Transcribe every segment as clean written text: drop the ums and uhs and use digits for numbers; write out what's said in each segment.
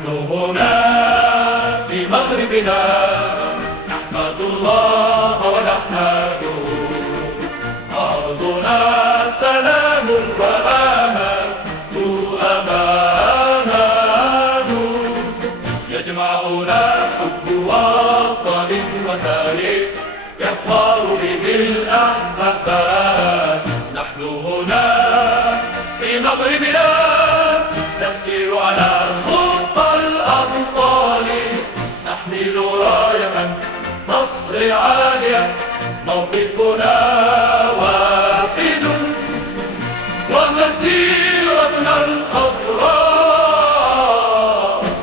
نحن هنا في مغربنا نحمد الله ونحمده. أرضنا سلام وأمان يجمعنا حب وطن وتاريخ يفخر به الأحباب. نحن هنا في مغربنا نسير على خطى الأبطال، نحمل راية مصر عالية، موقفنا واحد ومسيرتنا الخضراء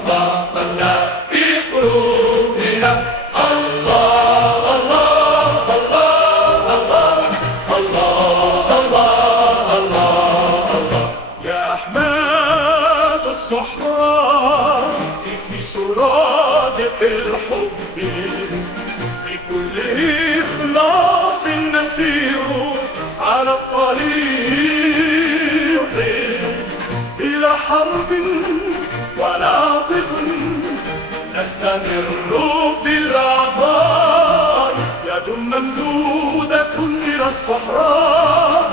بطلنا في قلوبنا. الله الله الله الله الله الله الله الله يا أحمد الصحراء في سرادق الحب، بكل إخلاص نسير على الطريق بلا حرب ولا عاطف، نستمر في العطاء يد ممدودة إلى الصحراء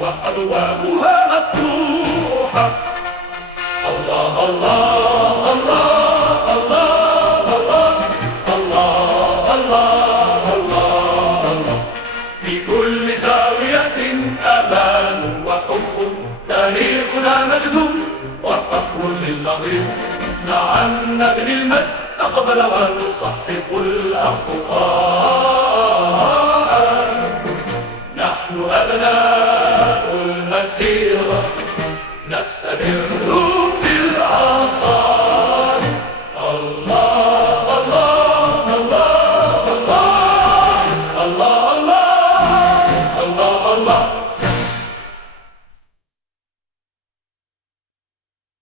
وأبوابها مفتوحة. الله الله الله الله الله الله الله الله في كل زاوية أمان وحب، تاريخنا مجد وفخر للمغرب. نعم نبني المستقبل ونصحح الأخطاء، نحن أبناء المسيرة نستمر